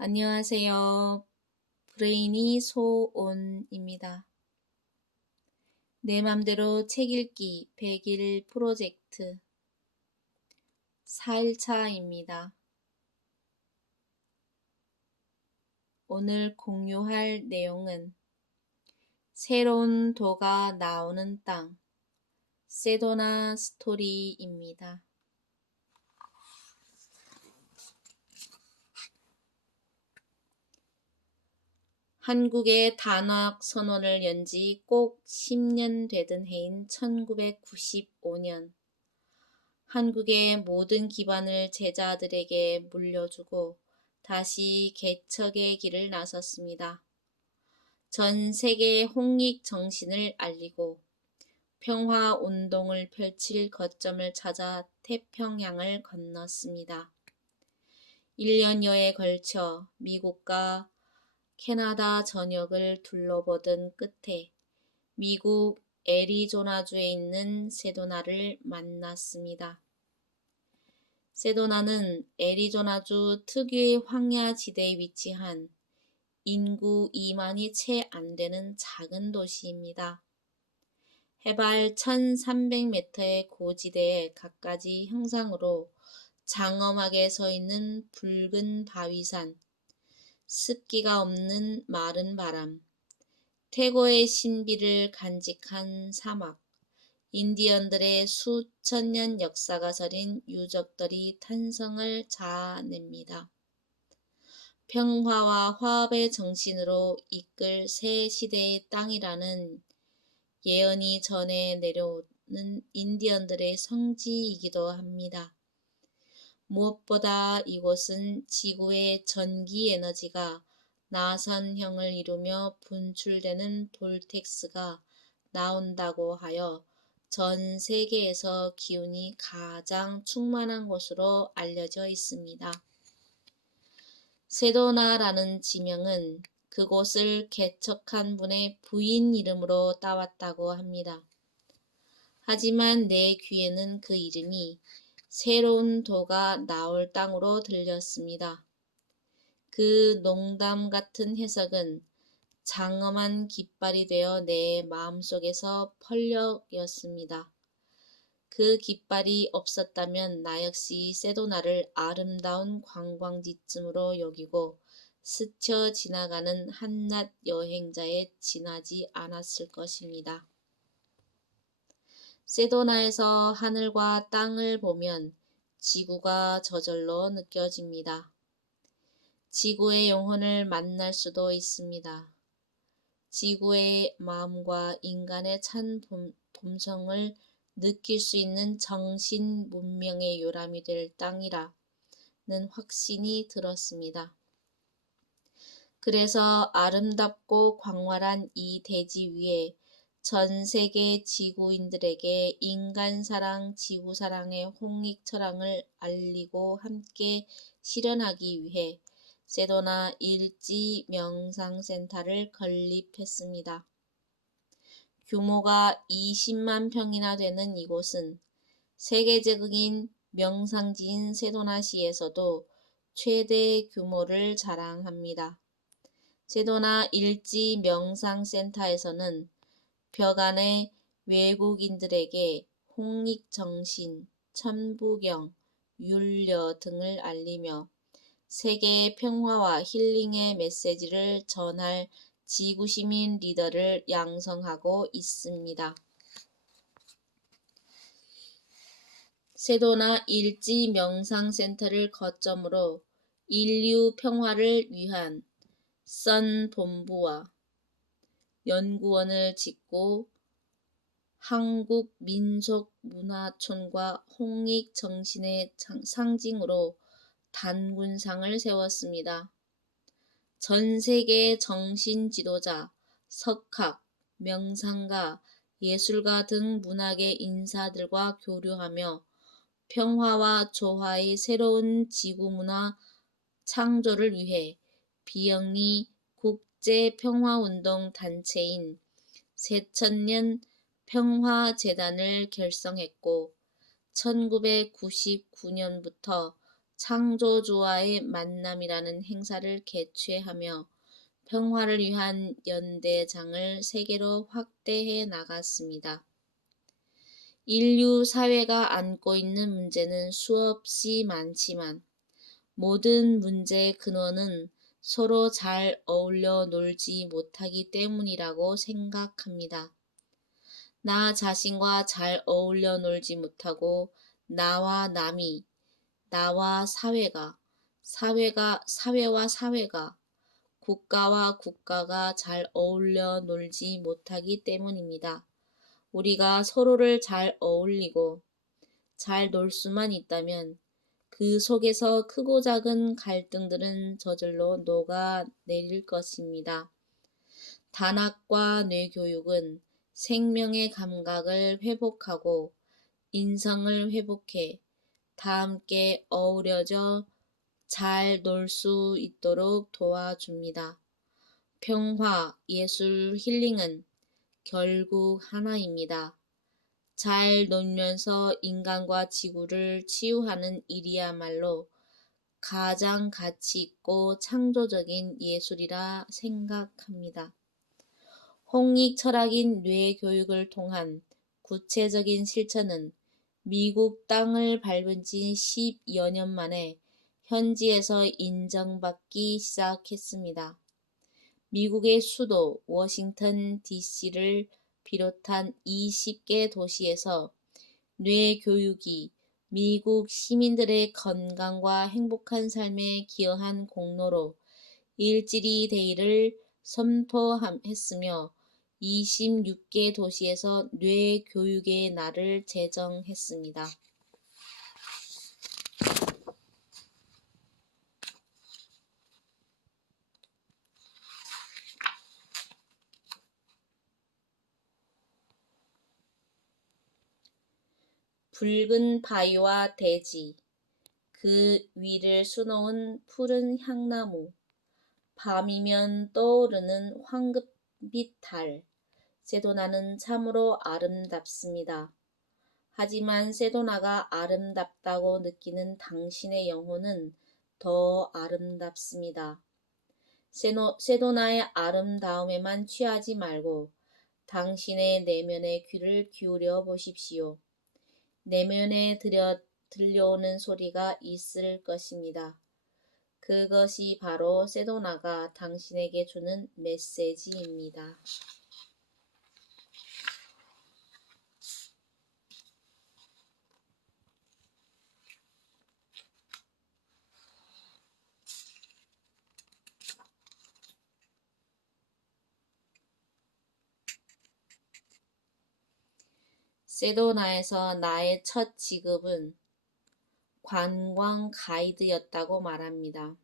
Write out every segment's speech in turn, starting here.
안녕하세요. 브레이니 소온입니다. 내 맘대로 책 읽기 100일 프로젝트 4일차입니다. 오늘 공유할 내용은 새로운 도가 나오는 땅, 세도나 스토리입니다. 한국의 단어학 선언을 연 지 꼭 10년 되던 해인 1995년, 한국의 모든 기반을 제자들에게 물려주고 다시 개척의 길을 나섰습니다. 전 세계의 홍익 정신을 알리고 평화 운동을 펼칠 거점을 찾아 태평양을 건넜습니다. 1년여에 걸쳐 미국과 캐나다 전역을 둘러보던 끝에 미국 애리조나주에 있는 세도나를 만났습니다. 세도나는 애리조나주 특유의 황야지대에 위치한 인구 2만이 채 안 되는 작은 도시입니다. 해발 1300m의 고지대에 갖가지 형상으로 장엄하게 서 있는 붉은 바위산, 습기가 없는 마른 바람, 태고의 신비를 간직한 사막, 인디언들의 수천 년 역사가 서린 유적들이 탄성을 자아냅니다. 평화와 화합의 정신으로 이끌 새 시대의 땅이라는 예언이 전해 내려오는 인디언들의 성지이기도 합니다. 무엇보다 이곳은 지구의 전기 에너지가 나선형을 이루며 분출되는 볼텍스가 나온다고 하여 전 세계에서 기운이 가장 충만한 곳으로 알려져 있습니다. 세도나라는 지명은 그곳을 개척한 분의 부인 이름으로 따왔다고 합니다. 하지만 내 귀에는 그 이름이 새로운 도가 나올 땅으로 들렸습니다. 그 농담 같은 해석은 장엄한 깃발이 되어 내 마음속에서 펄럭였습니다. 그 깃발이 없었다면 나 역시 세도나를 아름다운 관광지쯤으로 여기고 스쳐 지나가는 한낱 여행자에 지나지 않았을 것입니다. 세도나에서 하늘과 땅을 보면 지구가 저절로 느껴집니다. 지구의 영혼을 만날 수도 있습니다. 지구의 마음과 인간의 찬 본성을 느낄 수 있는 정신 문명의 요람이 될 땅이라는 확신이 들었습니다. 그래서 아름답고 광활한 이 대지 위에 전 세계 지구인들에게 인간사랑, 지구사랑의 홍익철학을 알리고 함께 실현하기 위해 세도나 일지 명상센터를 건립했습니다. 규모가 20만 평이나 되는 이곳은 세계적인 명상지인 세도나시에서도 최대 규모를 자랑합니다. 세도나 일지 명상센터에서는 벽안에 외국인들에게 홍익정신, 천부경, 율려 등을 알리며 세계의 평화와 힐링의 메시지를 전할 지구시민 리더를 양성하고 있습니다. 세도나 일지 명상센터를 거점으로 인류 평화를 위한 선 본부와 연구원을 짓고 한국민속문화촌과 홍익정신의 상징으로 단군상을 세웠습니다. 전 세계의 정신 지도자, 석학, 명상가, 예술가 등 문학의 인사들과 교류하며 평화와 조화의 새로운 지구문화 창조를 위해 비영리 국제평화운동 단체인 새천년 평화재단을 결성했고 1999년부터 창조주와의 만남이라는 행사를 개최하며 평화를 위한 연대장을 세계로 확대해 나갔습니다. 인류 사회가 안고 있는 문제는 수없이 많지만 모든 문제의 근원은 서로 잘 어울려 놀지 못하기 때문이라고 생각합니다. 나 자신과 잘 어울려 놀지 못하고 나와 남이, 나와 사회와 사회가, 국가와 국가가 잘 어울려 놀지 못하기 때문입니다. 우리가 서로를 잘 어울리고 잘 놀 수만 있다면 그 속에서 크고 작은 갈등들은 저절로 녹아내릴 것입니다. 단학과 뇌교육은 생명의 감각을 회복하고 인성을 회복해 다 함께 어우러져 잘 놀 수 있도록 도와줍니다. 평화, 예술, 힐링은 결국 하나입니다. 잘 놀면서 인간과 지구를 치유하는 일이야말로 가장 가치 있고 창조적인 예술이라 생각합니다. 홍익 철학인 뇌교육을 통한 구체적인 실천은 미국 땅을 밟은 지 10여 년 만에 현지에서 인정받기 시작했습니다. 미국의 수도 워싱턴 DC를 비롯한 20개 도시에서 뇌교육이 미국 시민들의 건강과 행복한 삶에 기여한 공로로 일지리 데이를 선포했으며 26개 도시에서 뇌교육의 날을 제정했습니다. 붉은 바위와 대지, 그 위를 수놓은 푸른 향나무, 밤이면 떠오르는 황금빛 달, 세도나는 참으로 아름답습니다. 하지만 세도나가 아름답다고 느끼는 당신의 영혼은 더 아름답습니다. 세도나의 아름다움에만 취하지 말고 당신의 내면의 귀를 기울여 보십시오. 내면에 들려오는 소리가 있을 것입니다. 그것이 바로 세도나가 당신에게 주는 메시지입니다. 세도나에서 나의 첫 직업은 관광 가이드였다고 말합니다.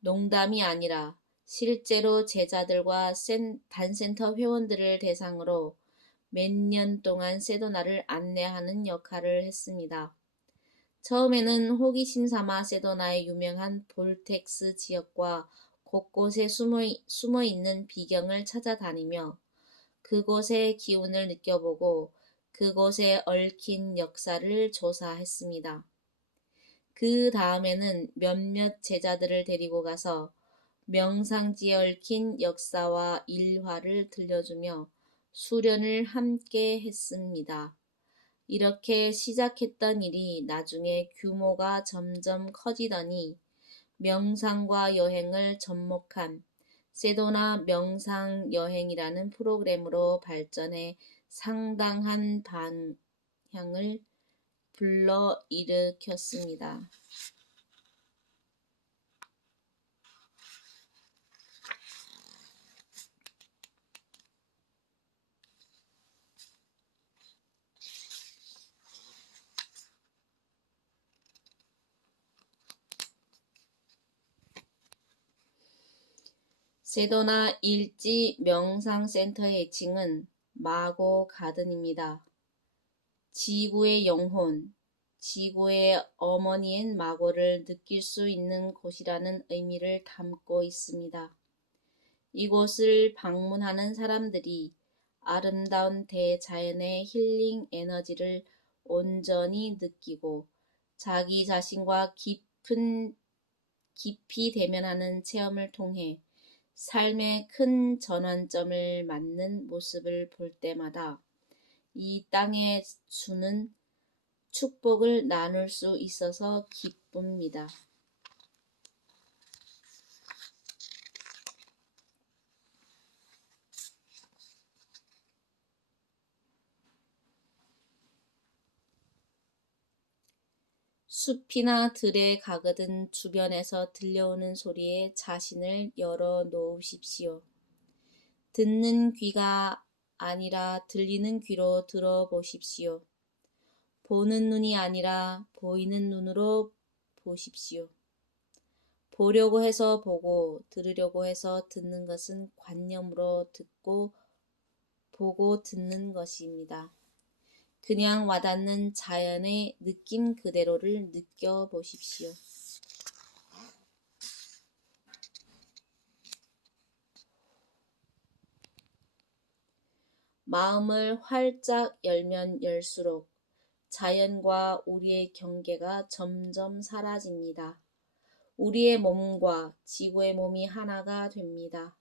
농담이 아니라 실제로 제자들과 단센터 회원들을 대상으로 몇 년 동안 세도나를 안내하는 역할을 했습니다. 처음에는 호기심 삼아 세도나의 유명한 볼텍스 지역과 곳곳에 숨어 있는 비경을 찾아다니며 그곳의 기운을 느껴보고 그곳에 얽힌 역사를 조사했습니다. 그 다음에는 몇몇 제자들을 데리고 가서 명상지에 얽힌 역사와 일화를 들려주며 수련을 함께 했습니다. 이렇게 시작했던 일이 나중에 규모가 점점 커지더니 명상과 여행을 접목한 세도나 명상여행이라는 프로그램으로 발전해 상당한 반향을 불러일으켰습니다. 세도나 일지 명상센터의 애칭은 마고 가든입니다. 지구의 영혼, 지구의 어머니인 마고를 느낄 수 있는 곳이라는 의미를 담고 있습니다. 이곳을 방문하는 사람들이 아름다운 대자연의 힐링 에너지를 온전히 느끼고 자기 자신과 깊이 깊이 대면하는 체험을 통해 삶의 큰 전환점을 맞는 모습을 볼 때마다 이 땅에 주는 축복을 나눌 수 있어서 기쁩니다. 숲이나 들에 가거든 주변에서 들려오는 소리에 자신을 열어 놓으십시오. 듣는 귀가 아니라 들리는 귀로 들어보십시오. 보는 눈이 아니라 보이는 눈으로 보십시오. 보려고 해서 보고 들으려고 해서 듣는 것은 관념으로 듣고 보고 듣는 것입니다. 그냥 와닿는 자연의 느낌 그대로를 느껴보십시오. 마음을 활짝 열면 열수록 자연과 우리의 경계가 점점 사라집니다. 우리의 몸과 지구의 몸이 하나가 됩니다.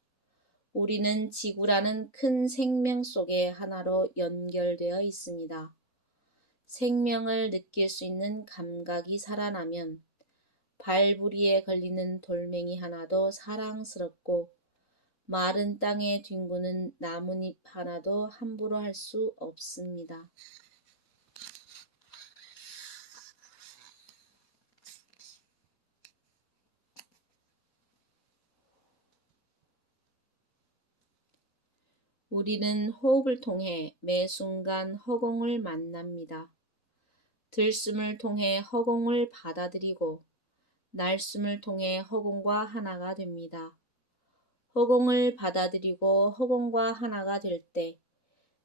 우리는 지구라는 큰 생명 속에 하나로 연결되어 있습니다. 생명을 느낄 수 있는 감각이 살아나면 발부리에 걸리는 돌멩이 하나도 사랑스럽고 마른 땅에 뒹구는 나뭇잎 하나도 함부로 할 수 없습니다. 우리는 호흡을 통해 매 순간 허공을 만납니다. 들숨을 통해 허공을 받아들이고 날숨을 통해 허공과 하나가 됩니다. 허공을 받아들이고 허공과 하나가 될 때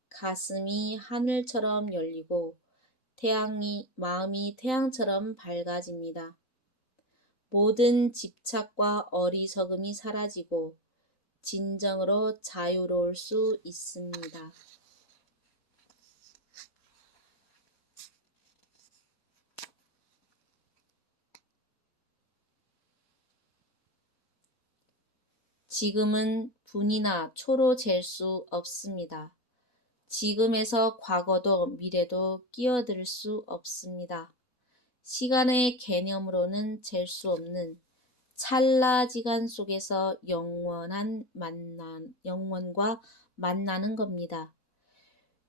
가슴이 하늘처럼 열리고 마음이 태양처럼 밝아집니다. 모든 집착과 어리석음이 사라지고 진정으로 자유로울 수 있습니다. 지금은 분이나 초로 잴 수 없습니다. 지금에서 과거도 미래도 끼어들 수 없습니다. 시간의 개념으로는 잴 수 없는 찰나지간 속에서 영원과 만나는 겁니다.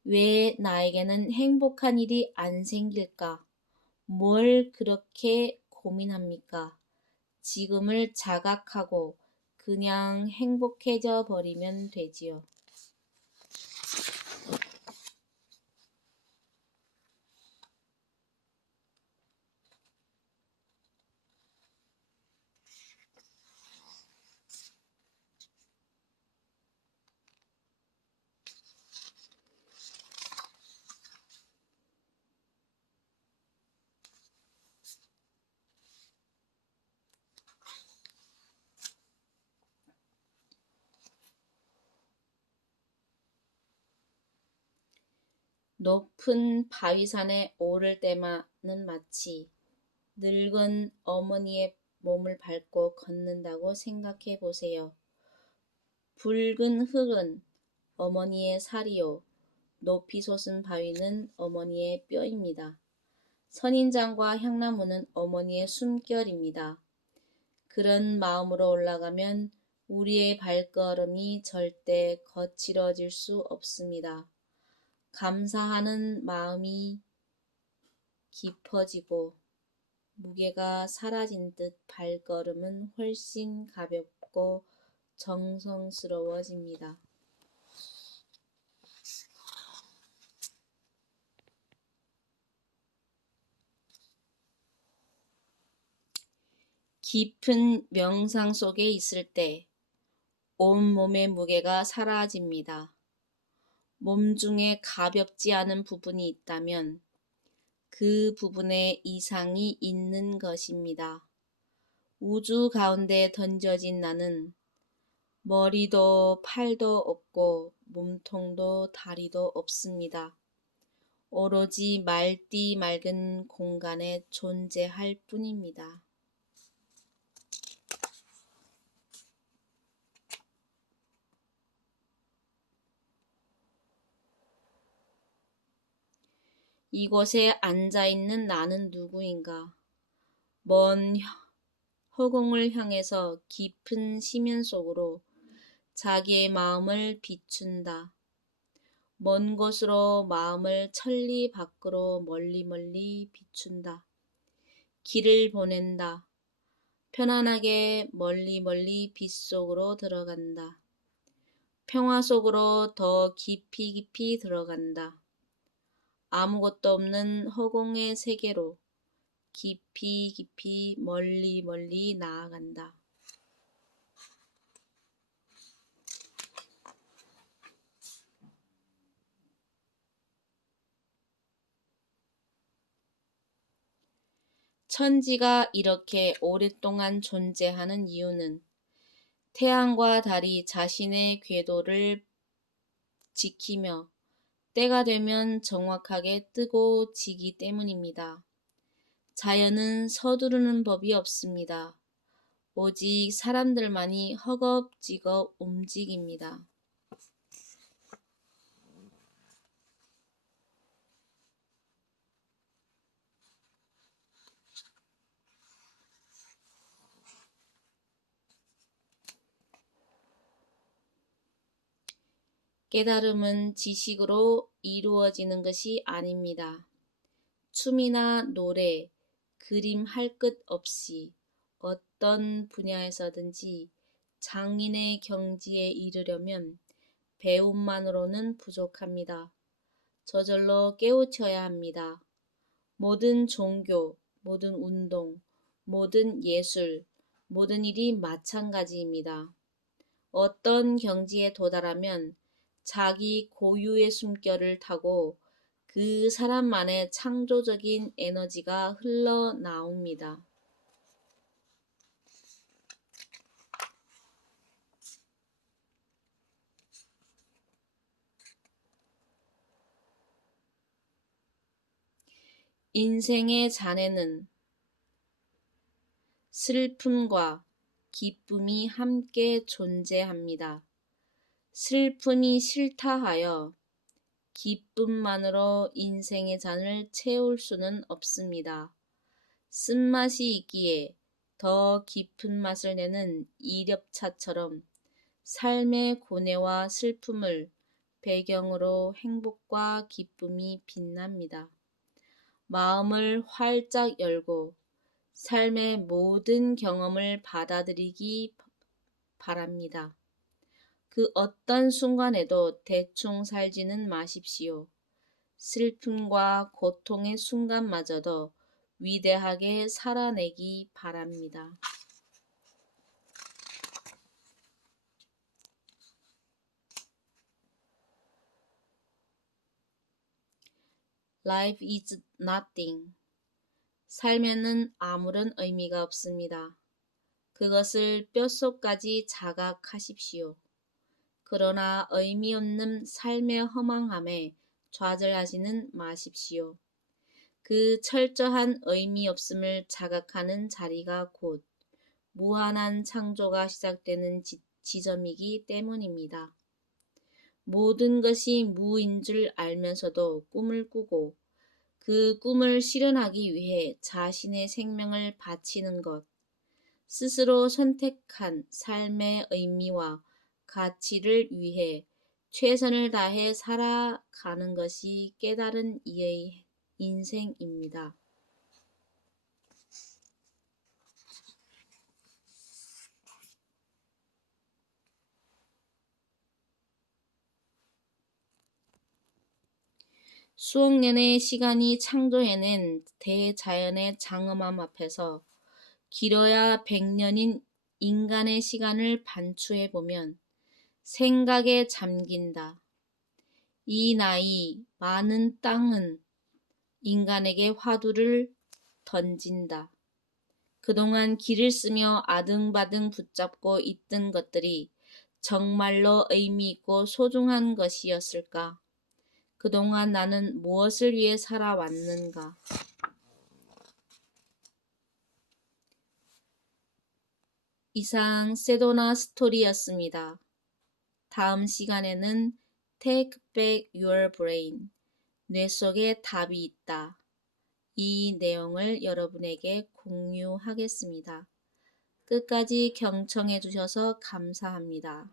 왜 나에게는 행복한 일이 안 생길까? 뭘 그렇게 고민합니까? 지금을 자각하고 그냥 행복해져 버리면 되지요. 높은 바위산에 오를 때만은 마치 늙은 어머니의 몸을 밟고 걷는다고 생각해 보세요. 붉은 흙은 어머니의 살이요. 높이 솟은 바위는 어머니의 뼈입니다. 선인장과 향나무는 어머니의 숨결입니다. 그런 마음으로 올라가면 우리의 발걸음이 절대 거칠어질 수 없습니다. 감사하는 마음이 깊어지고 무게가 사라진 듯 발걸음은 훨씬 가볍고 정성스러워집니다. 깊은 명상 속에 있을 때 온몸의 무게가 사라집니다. 몸 중에 가볍지 않은 부분이 있다면 그 부분에 이상이 있는 것입니다. 우주 가운데 던져진 나는 머리도 팔도 없고 몸통도 다리도 없습니다. 오로지 맑디 맑은 공간에 존재할 뿐입니다. 이곳에 앉아있는 나는 누구인가? 먼 허공을 향해서 깊은 심연 속으로 자기의 마음을 비춘다. 먼 곳으로 마음을 천리 밖으로 멀리 비춘다. 길을 보낸다. 편안하게 멀리 빛속으로 들어간다. 평화 속으로 더 깊이 들어간다. 아무것도 없는 허공의 세계로 깊이 멀리 나아간다. 천지가 이렇게 오랫동안 존재하는 이유는 태양과 달이 자신의 궤도를 지키며 때가 되면 정확하게 뜨고 지기 때문입니다. 자연은 서두르는 법이 없습니다. 오직 사람들만이 허겁지겁 움직입니다. 깨달음은 지식으로 이루어지는 것이 아닙니다. 춤이나 노래, 그림 할 것 없이 어떤 분야에서든지 장인의 경지에 이르려면 배움만으로는 부족합니다. 저절로 깨우쳐야 합니다. 모든 종교, 모든 운동, 모든 예술, 모든 일이 마찬가지입니다. 어떤 경지에 도달하면 자기 고유의 숨결을 타고 그 사람만의 창조적인 에너지가 흘러나옵니다. 인생의 잔에는 슬픔과 기쁨이 함께 존재합니다. 슬픔이 싫다 하여 기쁨만으로 인생의 잔을 채울 수는 없습니다. 쓴맛이 있기에 더 깊은 맛을 내는 이력차처럼 삶의 고뇌와 슬픔을 배경으로 행복과 기쁨이 빛납니다. 마음을 활짝 열고 삶의 모든 경험을 받아들이기 바랍니다. 그 어떤 순간에도 대충 살지는 마십시오. 슬픔과 고통의 순간마저도 위대하게 살아내기 바랍니다. Life is nothing. 삶에는 아무런 의미가 없습니다. 그것을 뼛속까지 자각하십시오. 그러나 의미 없는 삶의 허망함에 좌절하지는 마십시오. 그 철저한 의미 없음을 자각하는 자리가 곧 무한한 창조가 시작되는 지점이기 때문입니다. 모든 것이 무인 줄 알면서도 꿈을 꾸고 그 꿈을 실현하기 위해 자신의 생명을 바치는 것, 스스로 선택한 삶의 의미와 가치를 위해 최선을 다해 살아가는 것이 깨달은 이의 인생입니다. 수억 년의 시간이 창조해낸 대자연의 장엄함 앞에서 길어야 100년인 인간의 시간을 반추해보면 생각에 잠긴다. 이 나이 많은 땅은 인간에게 화두를 던진다. 그동안 길을 쓰며 아등바등 붙잡고 있던 것들이 정말로 의미 있고 소중한 것이었을까? 그동안 나는 무엇을 위해 살아왔는가? 이상 세도나 스토리였습니다. 다음 시간에는 Take Back Your Brain, 뇌 속에 답이 있다. 이 내용을 여러분에게 공유하겠습니다. 끝까지 경청해 주셔서 감사합니다.